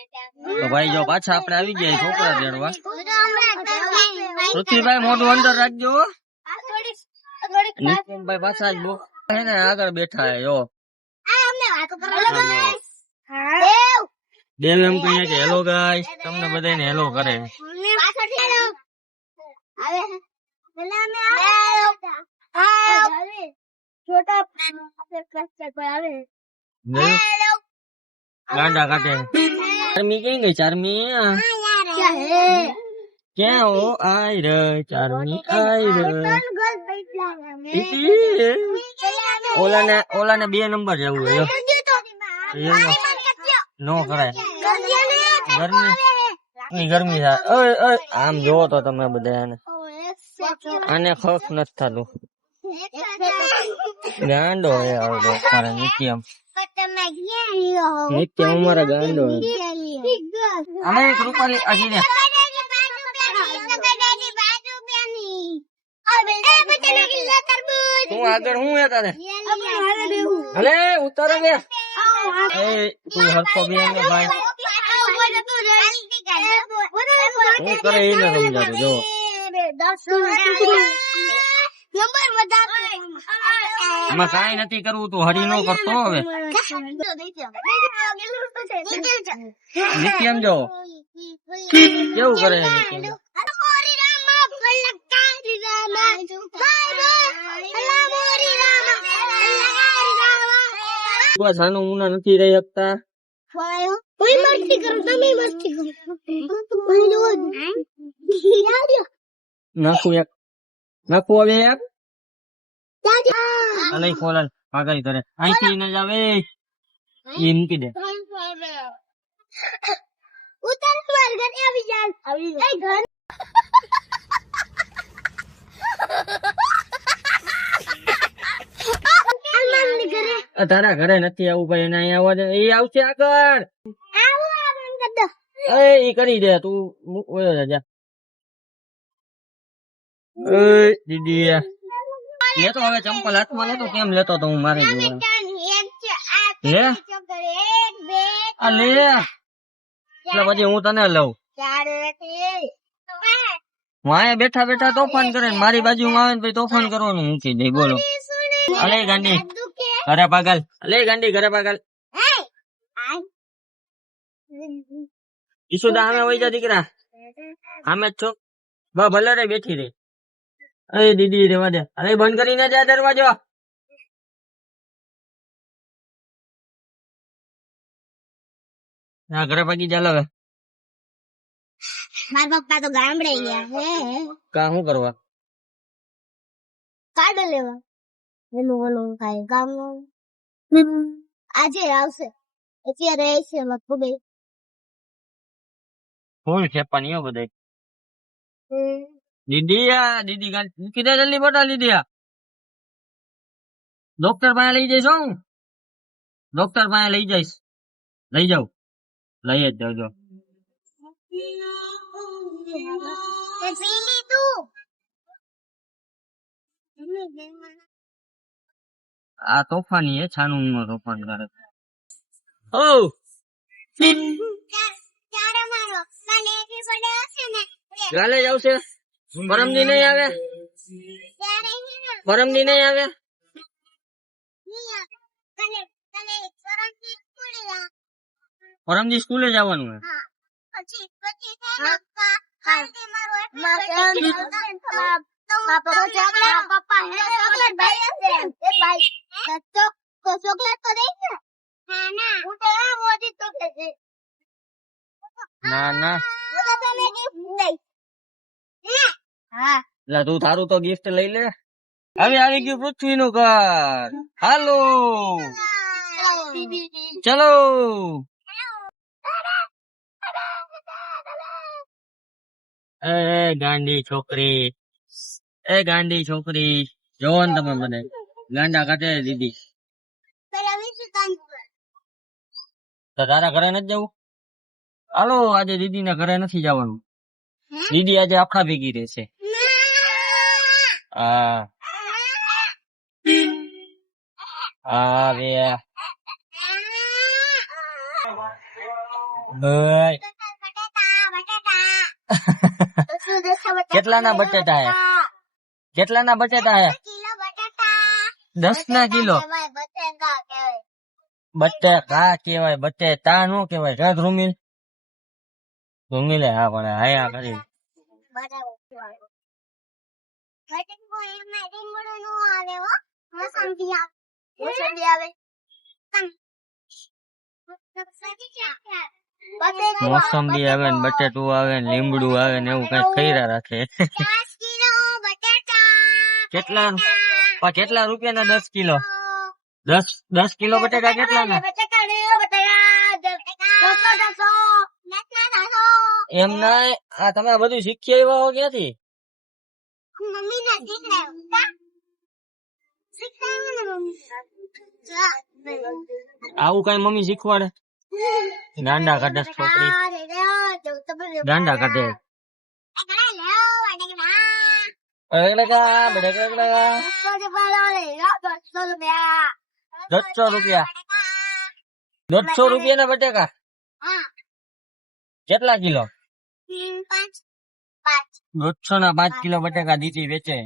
તો ભાઈ જો પાછા આપણે આવી ગયા છોકરા તેડવા. પૃથ્વીભાઈ મોઢું અંદર રાખજો. નિતિનભાઈ પાછા જ હે ને આગળ બેઠા હે જો. દેવ એમ કહીએ કે હેલો ગાઈસ, તમને બધાને હેલો કરે. गांडा काटे चारमी कहीं गई चारमी क्या हो आई रे चारमी आई रे ओला ने 2 नंबर जવું है नो कराय गर्मी था आम जो तो तमे बधाने आने खौफ नथी थातुं गांडो है मारा नित्यम हमारा गांडो है हमें एक रूपाली अजी ने तू आगर हूं है तारे अरे उतर गया ए तू हरतो भी है भाई तू करे ही ना समझा तो जो मैं काई नहीं करू तू हरी नो करतो हवे नित्यम जो केवुं करे नित्यम बस आनो मुना नहीं रही सकता कोई मस्ती करो તમે મસ્તી કરો નાખું હવે યાર અલઈ ખોલલ પાગલ કરે અહીંથી ન જાવે એ મૂકી દે ઉતાર માર ઘર આવી જાય એ ઘર તારા ઘરે નથી આવું ભાઈ એને અહીંયા આવવા દે એ આવશે આગળ એ કરી દે તું જા દીદી લેતો હવે ચંપલ હાથમાં લેતો કેમ લેતો તો હું મારે જોવા લે આ લે એટલે પછી હું તને લઉં વાય બેઠા બેઠા તોફાન કરે મારી બાજુમાં આવે ને પછી તોફાન કરવાનું મૂકી દે બોલો અલે ગાંડી ઘરે પાગલ અલે ગાંડી ઘરે પાગલ ઈસુદા અમે વઈ જા દીકરા આમે જ છો ભલે રે બેઠી રે અરે દીદી રેવા દે અરે બંધ કરીને જા દરવાજો હા ઘરે પાકી ચાલ હવે મારા પપ્પા તો ગામડે ગયા હે કા શું કરવા કાર્ડ લેવા એનું ઓલું ખાય ગામ આજે આવશે અત્યારે છે લગભગ ફૂલ છે પાણીઓ બધે દીદી મૂકી દે જલ્દી બટા દીદી ડોક્ટર પાસે લઈ જઈશ હું ડોક્ટર પાસે લઈ જઈશ લઈ જાઉં લઈ જ જાઉં આ તોફાની હે છાનું નો તોફાન કરે ઓ ગાલે જ આવશે પરમદી નહીં આવે પરમદી નહીં આવે પરમદી સ્કૂલે જવાનું હે ના ના તું તારું તો ગિફ્ટ લઈ લે હવે આવી ગયું પૃથ્વી નું ઘર હાલો ચલો એ ગાંડી છોકરી જોવો ને તમે મને ગાંડા કાઢે દીદી તો તારા ઘરે નથી જવું હાલો આજે દીદી ના ઘરે નથી જવાનું દીદી આજે આપણા ભેગી રહેશે ઓય. કેટલાના બટેટા હે? કેટલાના બટેટા હે? 10 ના કિલો. બટેકા કેવાય, બટેટા નો કેવાય. કા ધ્રુમિલ? ધ્રુમિલ હા પણ હાયા કરી. મોસંબી આવે ને બટેટું આવે ને લીમડું આવે ને એવું કઈ ખૈરા રાખે. કેટલા કેટલા રૂપિયા ના 10 કિલો? 10 કિલો બટેટા કેટલા ના? એમ ના આ તમે બધું શીખી આવ્યા હો ક્યાંથી? આવું કઈ મમ્મી શીખવાડે? ગાંડા કાઢે છોકરી, ગાંડા કાઢે. 100 રૂપિયા. 100 રૂપિયા ના બટેકા કેટલા કિલો? 100 ના 5 કિલો બટેકા દીધી વેચે.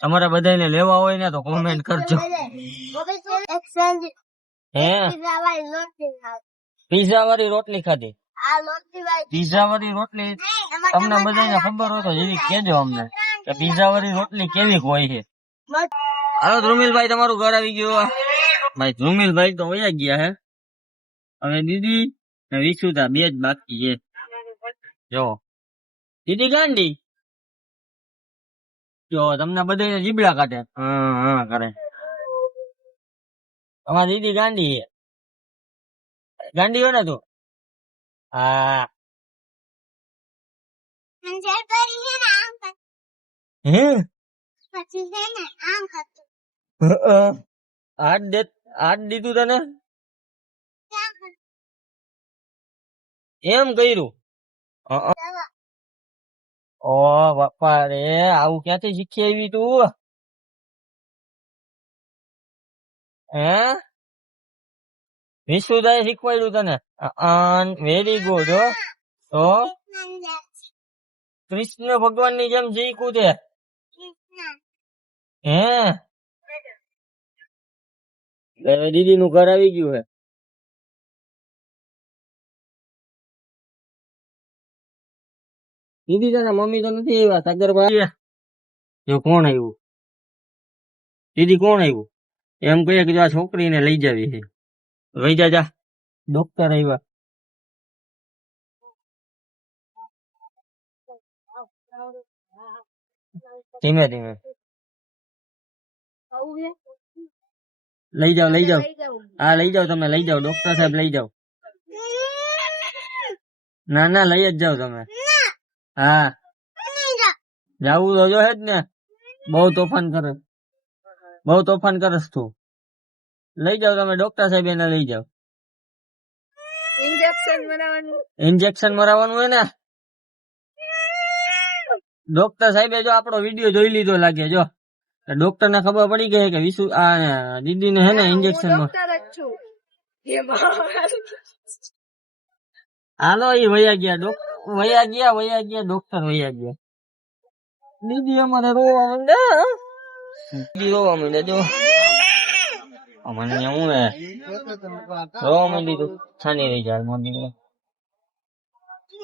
તમારે બધાને લેવા હોય ને તો કોમેન્ટ કરજો. હે પીઝા વાળી રોટલી ખાધી? પીઝા વાળી રોટલી તમને બધાને ખબર હોય તો જરી કેજો અમને કે પીઝા વાળી રોટલી કેવી હોય છે. હાલો ધ્રુમિલભાઈ તમારું ઘર આવી ગયું. ભાઈ ધ્રુમિલભાઈ તો વયા ગયા હે. હવે દીદી ને વિશુતા બે જ બાકી છે. જો દીદી ગાંડી જો તમને બધાને જીબડા કાઢે હા કરે. અમારી દીદી ગાંડી છે. ગાંડી હોય ને તું? હા હે હાથ દીધું તને એમ કર્યું? ઓ બાપા રે આવું ક્યાંથી શીખી આવી તું? હે વિશુદાએ શીખવાડ્યું તને? Very good. તો કૃષ્ણ ભગવાન ની જેમ શીખવું છે. હે દીદી નું ઘર આવી ગયું હે. દીદી તારા મમ્મી તો નથી આવ્યા સાગરભાઈ? જો કોણ આવ્યું? દીદી કોણ આવ્યું? એમ કહીએ કે આ છોકરીને લઈ જાવી છે. લઈ જા. ડોક્ટર આવ્યા. ધીમે ધીમે લઈ જાઓ. હા લઈ જાઓ તમે, લઈ જાઓ ડોક્ટર સાહેબ લઈ જાઓ. ના લઈ જ જાઓ તમે. હા જાવું તો જો હે જ ને. બહુ તોફાન કરસ તું. લઈ જાઓ તમે ડોક્ટર સાહેબ એને લઈ જાઓ. ઇન્જેક્શન મરાવવાનું હોય ને. ડોક્ટર સાહેબે જો આપણો વિડીયો જોઈ લીધો લાગે. જો ડોક્ટર ને ખબર પડી ગઈ કે વિશુ આ દીદી ને હે ને ઇન્જેક્શન હાલો એ વયા ગયા ડોક્ટર વયા ગયા. દીદી અમારે રોવા માંડે જો મને હું હે રોવા માંડી તું છાની રહી જાય મમ્મી.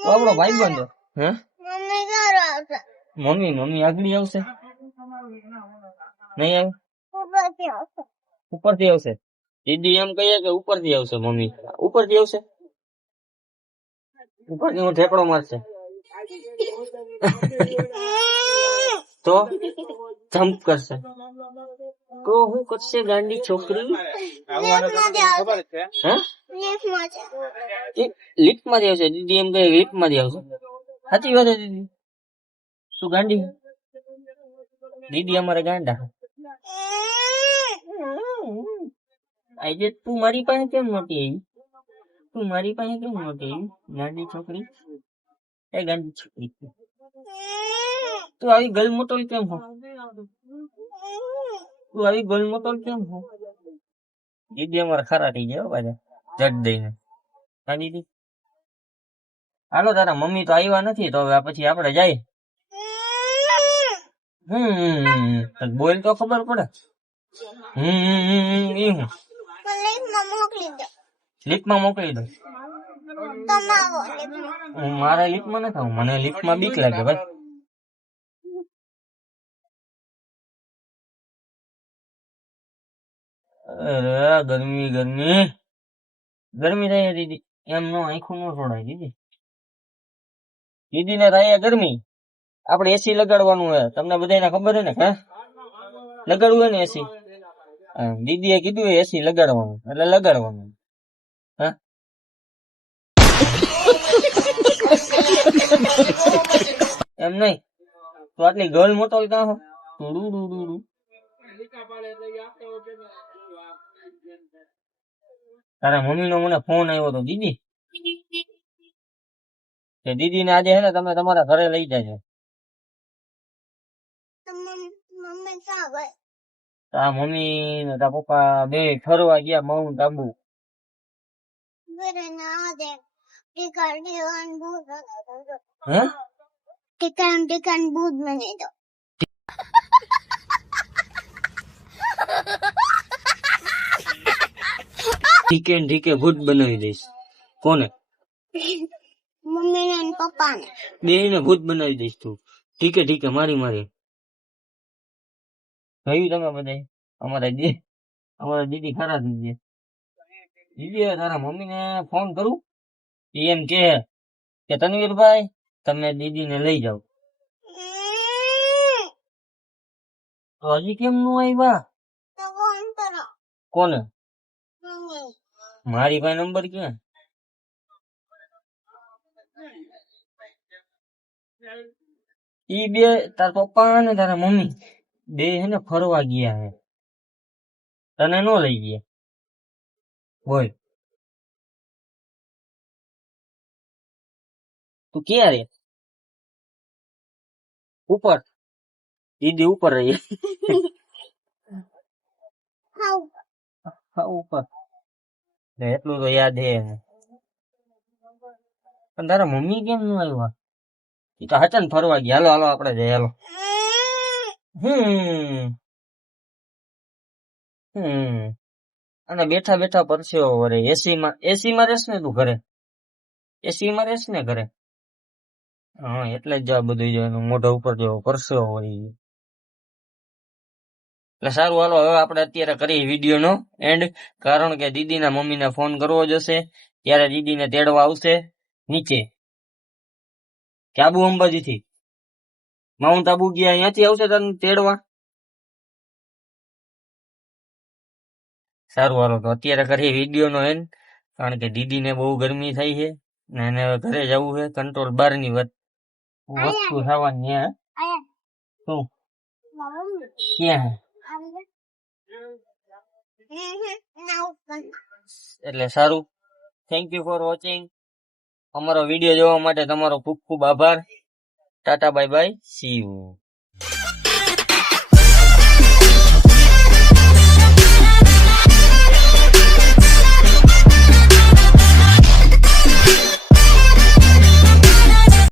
આપણો ભાઈ બંધો હે મમ્મી આગળ આવશે નહીં આવે? ઉપરથી આવશે. દીદી એમ કહીએ કે ઉપરથી આવશે. મમ્મી ઉપરથી આવશે. ઉપરથી હું ઠેકડો મારશે તો જમ્પ કરશે તો હું કરશે ગાંડી છોકરી? લિફ્ટ માંથી આવશે. દીદી એમ કહે લિફ્ટ માંથી આવશે. સાચી વાત છે દીદી. શું ગાંડી? દીદી અમારે ગાંડા. આજે તું મારી પાસે કેમ નહોતી આવી? ગાંડી છોકરી. એ ગાંડી છોકરી તું આવી ગલમોટલ કેમ હો? દીદી અમારે ખરા થઈ ગયા પાછા જટ દઈને. હા દીદી, હાલો તારા મમ્મી તો આવ્યા નથી, તો હવે પછી આપણે જાય. બોલ તો ખબર પડે. ઈ હું લીપમાં મોકલી દો. હું મારા લીપમાં નથી આવું, મને લીપમાં બીક લાગે ભાઈ. અરે ગરમી ગરમી ગરમી થાય દીદી, એમ નો આખું નો છોડાય દીદી. દીદી ને થાય ગરમી, આપણે એસી લગાડવાનું હોય, તમને બધાને ખબર છે ને? હે, લગાડવું હોય ને એસી? દીદી એ કીધું એસી લગાડવાનું, એટલે લગાડવાનું. હા એમ નહી તો આટલી ગર્લ મોટલ કાં હો? તારા મમ્મી નો મને ફોન આવ્યો હતો દીદી, કે દીદી ને આજે હે ને તમે તમારા ઘરે લઈ જાજો. તારા મમ્મી ને તારા પપ્પા બે ફરવા ગયા માઉન્ટ આબુ. હે ઠીકાણ ભૂત બની દો. ઠીકે ભૂત બનાવી દઈશ. કોને? મમ્મી ને પપ્પા ને બે ને ભૂત બનાવી દઈશ તું. ઠીકે મારી કહ્યું તમે બધા. અમારા દીદી ખરા દીદી. દીદી તારા મમ્મી ને ફોન કરું, એમ કે તનવીરભાઈ તમે દીદી ને લઈ જાઓ. તો હજી કેમ નું આવ્યા? કોને? મારી પાસે નંબર ક્યાં? ઈ બે તાર પપ્પા અને તારા મમ્મી બે હે ને ફરવા ગયા હે, તને નો લઈ ગયા. બોલ તું ક્યાં રે? ઉપર? દીદી ઉપર રહી. હા ઉપર. એટલું તો યાદ હે. પણ તારા મમ્મી કેમ નું આવ્યા? એ તો હચન ફરવા ગયા. હાલો આપડે જઈએ. હાલો. અને બેઠા પરસેવો વરે. એસી માં રેસ ને તું ઘરે? એસી માં રેસ ને ઘરે? હા એટલે જ બધું મોઢા ઉપર જો પરસેવો વળી. એટલે સારું હાલો હવે આપણે અત્યારે કરી વિડીયો નો એન્ડ, કારણ કે દીદી ના મમ્મી ને ફોન કરવો જશે, ત્યારે દીદી ને તેડવા આવશે નીચે. કે આબુ અંબાજી થી માઉન્ટ આબુ ગયા, અહીંયાથી આવશે તને તેડવા. સારું હાલો તો અત્યારે કરી વિડીયો નો એન્ડ, કારણ કે દીદી ને બહુ ગરમી થઈ છે ને એને ઘરે જવું છે. કંટ્રોલ બાર ની વસ્તુ થવાની. શું ક્યાં? એટલે સારું, થેન્ક યુ ફોર વોચિંગ. અમારો વિડીયો જોવા માટે તમારો ખૂબ ખૂબ આભાર. Tata bye bye, C you.